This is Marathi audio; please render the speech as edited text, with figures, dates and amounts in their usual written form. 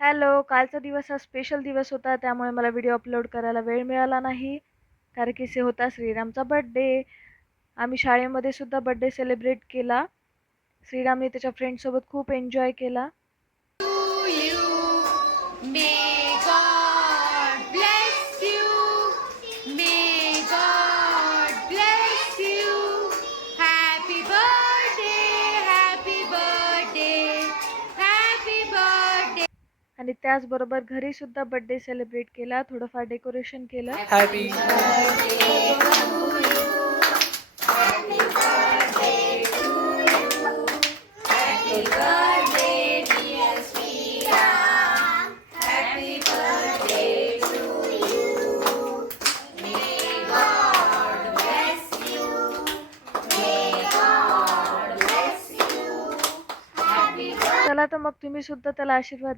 हॅलो, कालचा दिवस हा स्पेशल दिवस होता, त्यामुळे मला व्हिडिओ अपलोड करायला वेळ मिळाला नाही. कारण की से होता श्रीरामचा बर्थडे. आम्ही शाळेमध्ये सुद्धा बर्थडे सेलिब्रेट केला. श्रीरामने त्याच्या फ्रेंड्ससोबत खूप एन्जॉय केला. May God bless you. May God bless you. Happy birthday, happy birthday, happy birthday. आणि त्याचबरोबर घरी सुद्धा बर्थडे सेलिब्रेट केला. थोडंफार डेकोरेशन केलं. Happy चला तर मग तुम्ही सुद्धा त्याला आशीर्वाद